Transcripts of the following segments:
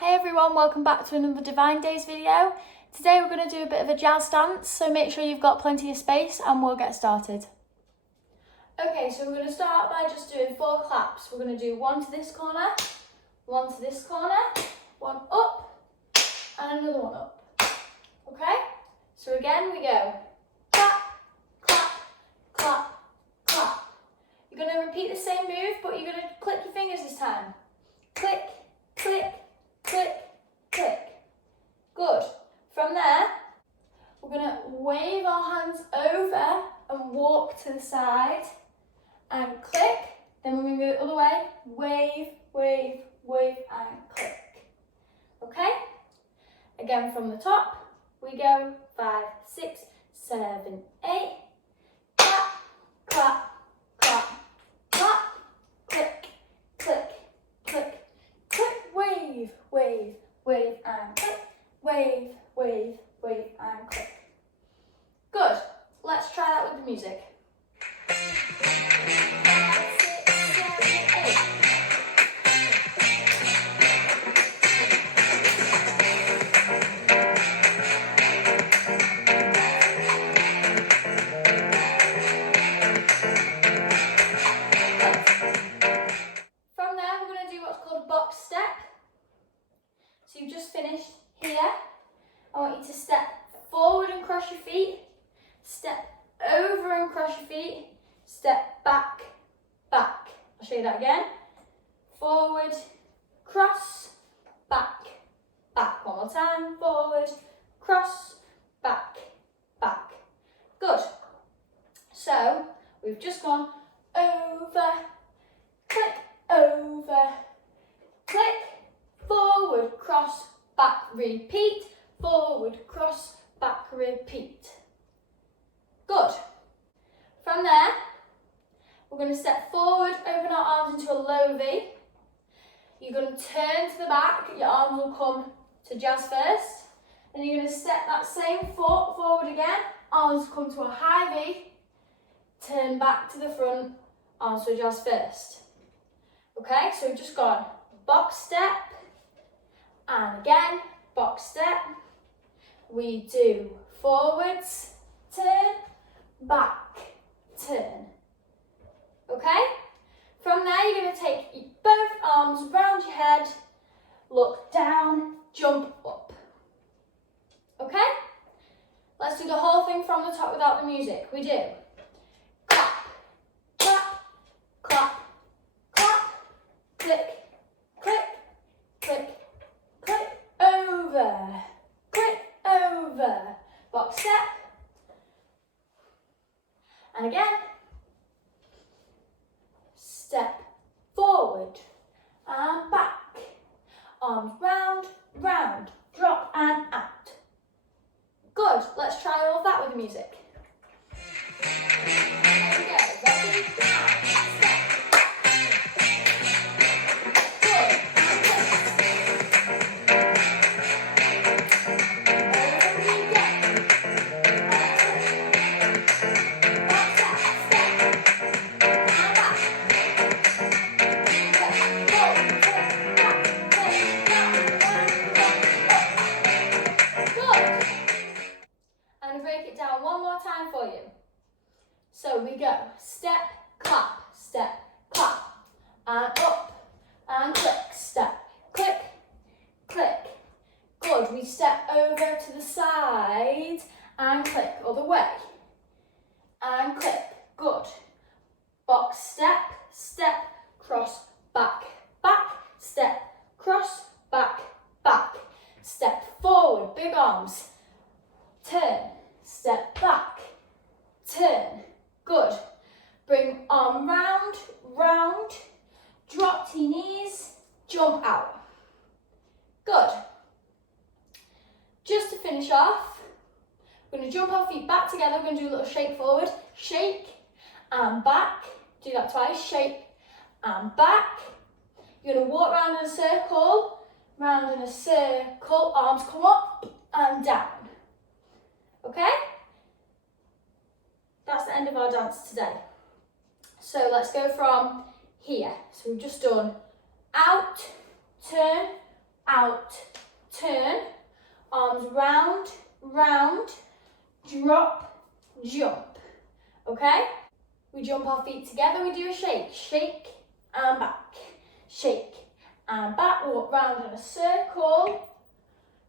Hey everyone, welcome back to another Divine Days video. Today we're going to do a bit of a jazz dance, so make sure you've got plenty of space and we'll get started. Okay, so we're going to start by just doing 4 claps. We're going to do 1 to this corner, 1 to this corner, 1 up, and another 1 up. Okay? So again we go clap, clap, clap, clap. You're going to repeat the same move, but you're going to click your fingers this time. Click, click, click, click. Good. From there, we're going to wave our hands over and walk to the side and click. Then we're going to go the other way. Wave, wave, wave and click. Okay? Again from the top, we go 5, 6, 7, 8. Clap, clap, clap, clap, click, click, click, click, wave, wave, wave and click, wave, wave, wave and click. Good. Let's try that with the music. 5, 6, 7, 8. From there, we're going to do what's called a box step. So you've just finished here. I want you to step forward and cross your feet, step over and cross your feet, step back, back. I'll show you that again. Forward, cross, back, back. One more time. Forward, cross, back, back. Good. So we've just gone over, click, over, click, forward, cross, back, repeat, forward, cross, back, repeat. Good. From there, we're going to step forward, open our arms into a low V. You're going to turn to the back, your arms will come to jazz first. Then you're going to step that same foot forward again, arms come to a high V, turn back to the front, arms to a jazz first. Okay, so we've just gone box step, and again, box step. We do forwards, turn, back, turn. Okay? From there, you're going to take both arms round your head, look down, jump up. Okay? Let's do the whole thing from the top without the music. We do clap, clap, clap, clap, click, click, click, click, over, click, over, box step, and again, step forward and back, arms round, round, drop and out. Good, let's try all of that with the music. There we go, ready, now, step. So we go step, clap, and up, and click, step, click, click. Good, we step over to the side, and click, other way, and click, good. Box step, step, cross, back, back, step, cross, back, back. Step forward, big arms, turn, step back, turn. Good. Bring arm round, round, drop to your knees, jump out. Good. Just to finish off, we're going to jump our feet back together. We're going to do a little shake forward, shake and back. Do that twice, shake and back. You're going to walk round in a circle, round in a circle, arms come up and down. Okay? That's the end of our dance today. So let's go from here. So we've just done out, turn, out, turn, arms round, round, drop, jump, okay? We jump our feet together, we do a shake, shake and back, shake and back, walk round in a circle,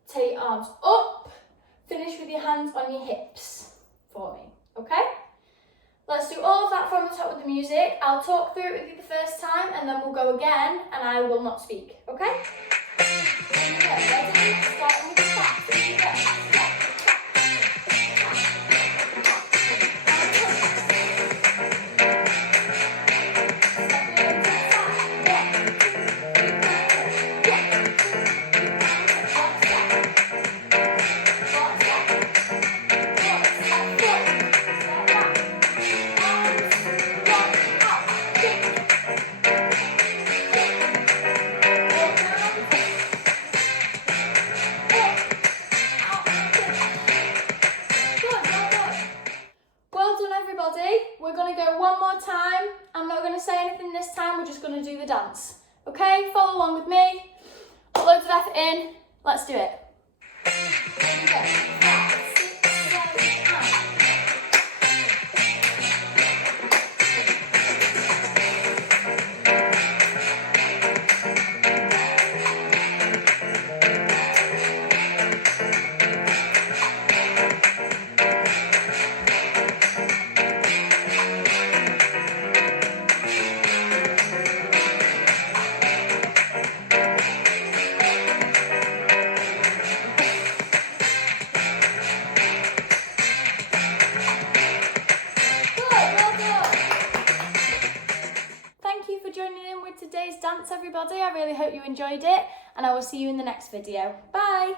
take your arms up, finish with your hands on your hips for me, okay? Let's do all of that from the top with the music. I'll talk through it with you the first time and then we'll go again and I will not speak, okay? Here we go, ready? Starting with the clap. Here we go. Step, we're going to go one more time. I'm not going to say anything this time, we're just going to do the dance. Okay, follow along with me. Put loads of effort in. Let's do it. Here we go. 5, 6, 7, 8. Today's dance, everybody. I really hope you enjoyed it and I will see you in the next video. Bye.